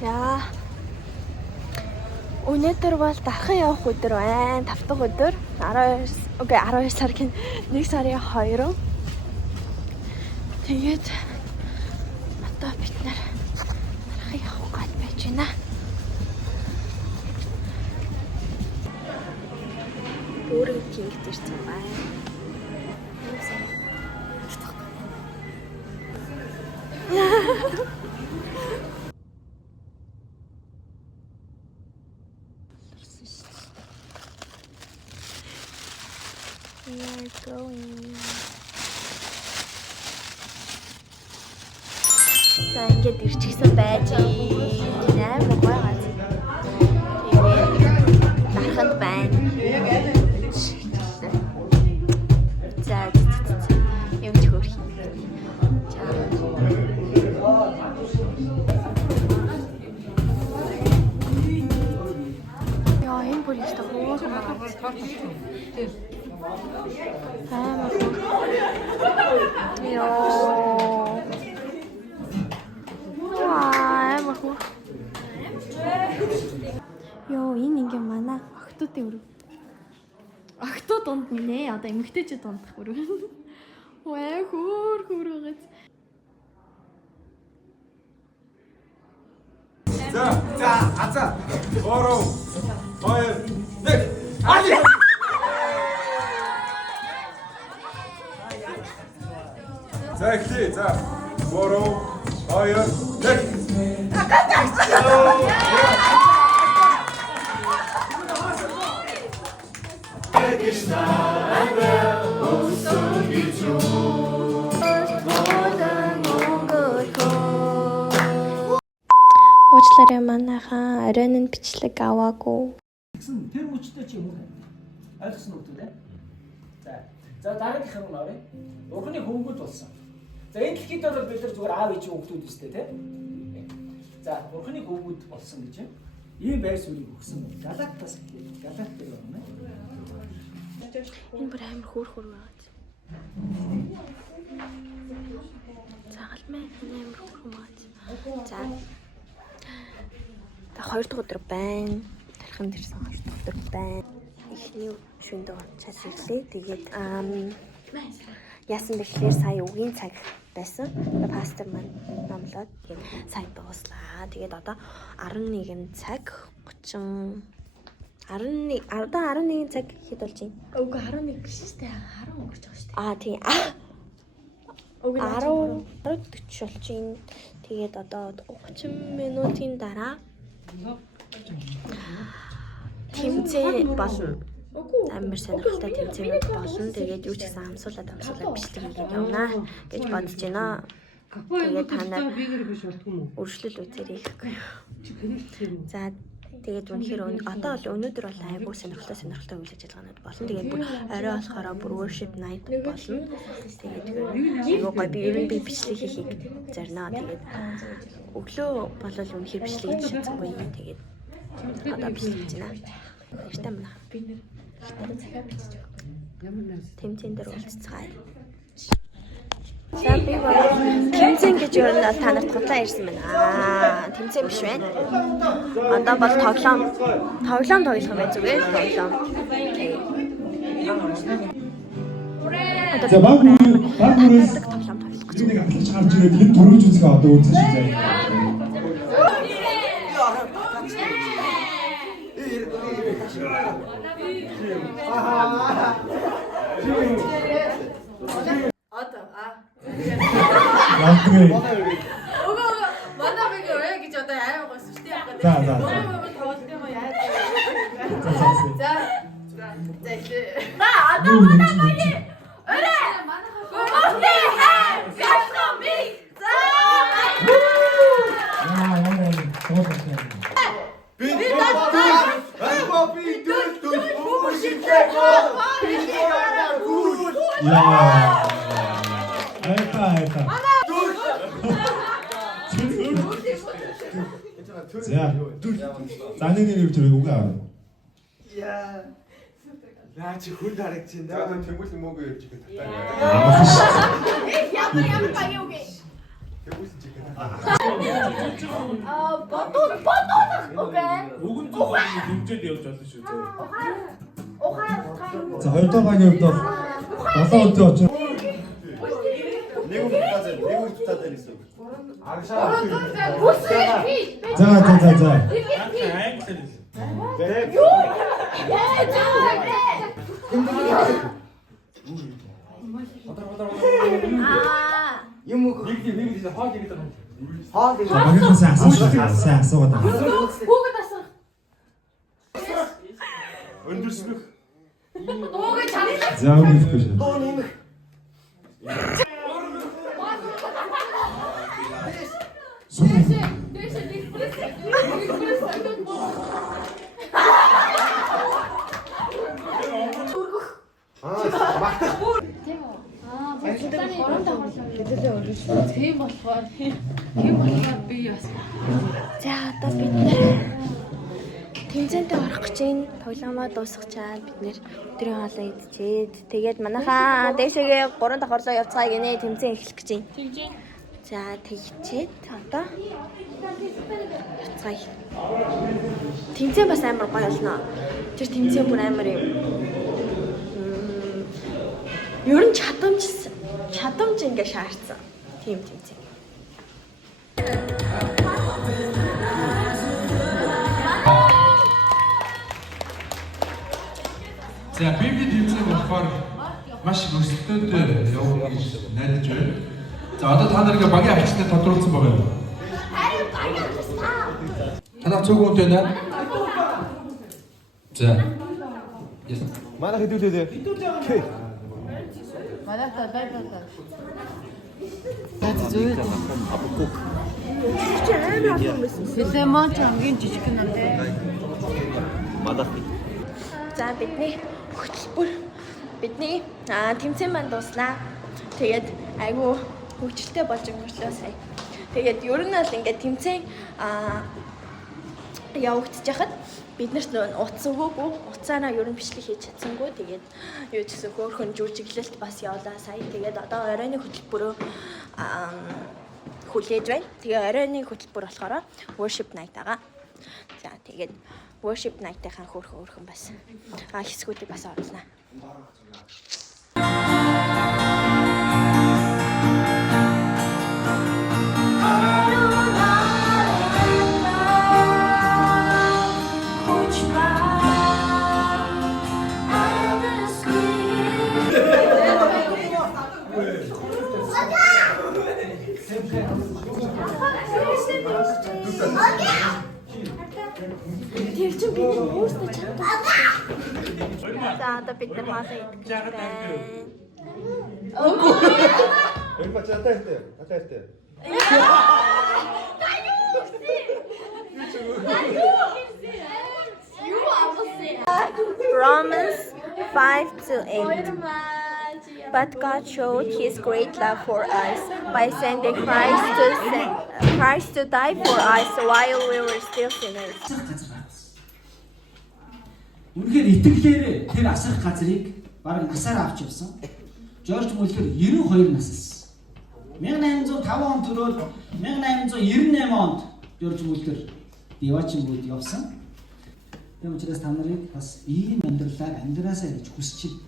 За. Өнөөдөр бол дархан явах өдөр байна. 5 дахь өдөр. 12 сарын 1 сарын 2. Тэгээд одоо бид нар дархан явах гээд байж байна. Өөрөөр хэлбэл ирсэн байна. We are going. За ингээд ирчихсэн байж амар гоё газ. Тэгээд дарханд байна. За юм чөөр. За. Яа энэ бүр яста хөөс маа. Амар. Йоо. Амар хөө. Йоо, энэ ингээ манай охтуудын өрөв. Охтууд донд нэ одоо эмэгтэйчүүд дондох өрөв. Ваа хөөргөц. За, аза. Ороо. Хоёр. Нэг. Али. За, ихтэй. За. Ороо. Хоёр. Нэг. Уучлаарай манайхаа оройн нь бичлэг аваагүй. Тэр мөчтэй чи юм уу? Ойлгосон үү те? За дараагийнх нь авъя. Өхний хөнгүүд болсон. За энэ дэлхийд бол бид нар зүгээр аав ээжийн хөнгүүд үстэй те. За өхний хөнгүүд болсон гэж юм. Ийм байр суурийг өгсөн. Галактас гэдэг. Галактик байна. Энэ бүр амар хөөр байгаа. Цагаалмай амар хөөр байгаа. За. Та 2 дахь өдөр байна. Тархинд ирсэн 2 дахь өдөр байна. Эхний шөнөдөө цаас ирлээ. Тэгээд яасан бэхлээр сая үгийн цаг байсан. Пастор маань номлоод тэгээд сайн дууслаа. Тэгээд одоо 11 цаг 30 11 цаг хэд болж байна? Үгүй 11 биш шүү дээ. 10 өнгөрч байгаа шүү дээ. Аа тийм. Үгүй 10:40 болж байна. Тэгээд одоо 30 минутын дараа тэмцээн болно. Амар сонирхолтой тэмцээнүүд болно. Тэгээд юу ч гэсэн амсуулаад бичлэг хийгээд явна гэж бодож байна. Тэгээд та нар өршлөл үзээрэй гэхгүй. За тэгээд үнэхээр одоо бол өнөөдөр бол айгүй сонирхолтой үйл ажиллагаанууд болно. Тэгээд бүр орой болохоор бүр worship night болно. Тэгээд айгүй гоё би бичлэг хийхийг зарнаа. Тэгээд өглөө болол үнэхээр бичлэг хийж чадсангүй. Тэгээд одоо бичлэг хийж байна. Баяртай байна. Би нэр захиа бичиж байгаа. Тэмцээн дээр уулзцгаая. За би тэмцээн гэж юу нь та нарт худлаа ирсэн байна. Тэмцээн биш байна. Одоо бол тоглоом тоглох юм байна зүгээр. Тоглоом. За багүрээс тоглоом тоглох гэж. нэг атлагч гарч ирээд энэ төрөж үзгээ одоо үзсэн шүү дээ. Манай вэ гэж одоо аяа гоос шүү дээ. За. Тоглолт юм яа. За. Одоо манай баяр. Өрөө. Манай хаа. Гашгоо ми. За. За нэг нэр тэр үгүй аа. Яа. Наа чи хүн харагдчихээн да. За тэнгуүл мөнгө ярьж байгаа татаа. Ямар баяа үгүй. Тэнгуүл чи гэдэг. Бодууд хэмжээд явж болно шүү дээ. Ухаан. За хоёрдугаар багийн хувьд бол 7 өдөр очив. Нэг удаа гэсэн. За. Юм уу? Нэг хоол ирээд байгаа. Багийн сайн асуугаад байна. Хүүхэд асах. Өндөрсгөх. Дуугаа чанаа. За үгүй шүү. Доо нэмэх. Тийм болохоор би яс. За одоо бид нэр тэмцээнтэй орох гэж байна. Тоглоомоо дуусгачаад бид нэр өдрийн хоолоо идчихэд тэгээд манайхаа дээшээгээ 3 дахь орлоо явцгаая гинэ тэмцээн эхлэх гэж байна. Тэгж байна. За тэгчээд одоо явцгаая. Тэмцээн бас амар гоё болно. Тэр тэмцээн бүр амар юм. Ер нь чадамж ингээ шаардсан. Тийм тэмцээн. За библи тэмцээн болохоор маш их өсөлтөд явах гэж найдаж байна. За одоо та нарыг багийн ачтад тодруулсан байгаа юм. Танаа цуг үнтэй нэ. За. Манай хэдүүлээ. Манайхаа байлаа. Сэлэмон хамгийн жижиг юм дээ. За бидний тэмцээн маань дуслаа. Тэгээд айгүй хөвгчлөлтэй болж өнгөрчлөө сая. Тэгээд ер нь л ингээд тэмцээн явагдаж хахад биднэрт утас өгөөгүй, утсаараа ер нь бичлэг хийж чадсангүй. Тэгээд юу ч гэсэн хөөрхөн жүжиглэлт бас явлаа сая. Тэгээд одоо оройны хөтөлбөрөө хүлээж байна. Тэгээ оройны хөтөлбөр болохоор worship night байгаа. За тэгээд worship night-ийн хөөрхөн бас хэсгүүдийг бас оруулнаа. Тэр чинь би өөрсдөө чаддаг. За одоо бид нар хоолой идэх гэж байна. 얼마 짜다했대. Romans 5:8. But God showed His great love for us by sending Christ to die for us while we were still sinners. Үнэхээр итгэлээр тэр асрах газрыг бараг насаар авч явсан. Жорж Мюллер 92 насаас. 1805 он төрөөл 1898 онд Жорж Мюллер Яваачин бүгд явсан. Тийм учраас та нарыг бас ийм амьдралаар амьдраасаа гэж хүсэж байна.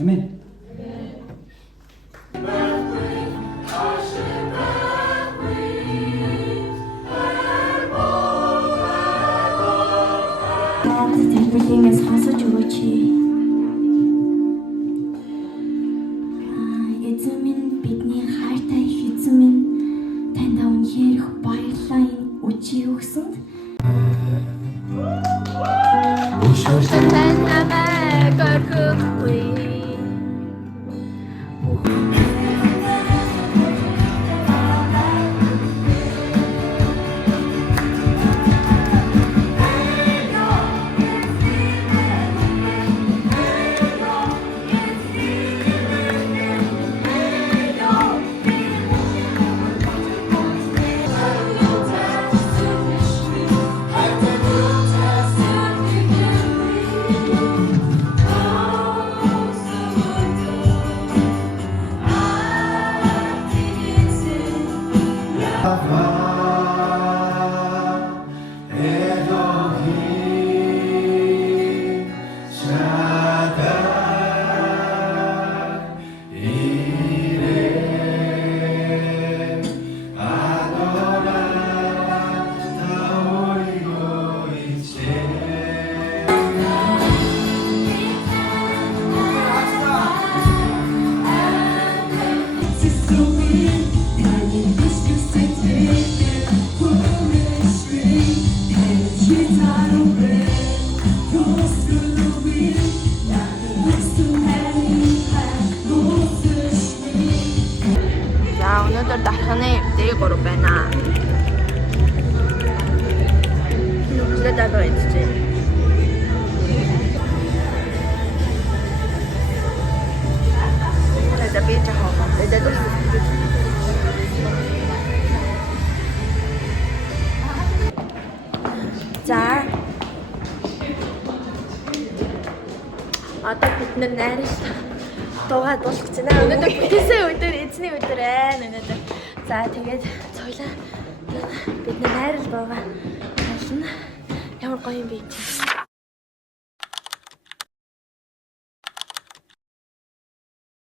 Амен. Тэрбэлээс хасаж өгөөч. Эзэн минь бидний хайртай их эзэн минь танд үнэхээр баярлалаа үчи өгсөнд. Тань намайг орхихгүй. дуу эзэж. За би жахаа. Тэгээд дуу. За. Одоо бид найрч дуугаа дуусгаж байна. Өнөөдөр бүтээсэн өдөр эзний өдөр байна өнөөдөр. За тэгээд цойлаа бид найрал дуугаа хэлнэ. Ямар гоё юм бэ?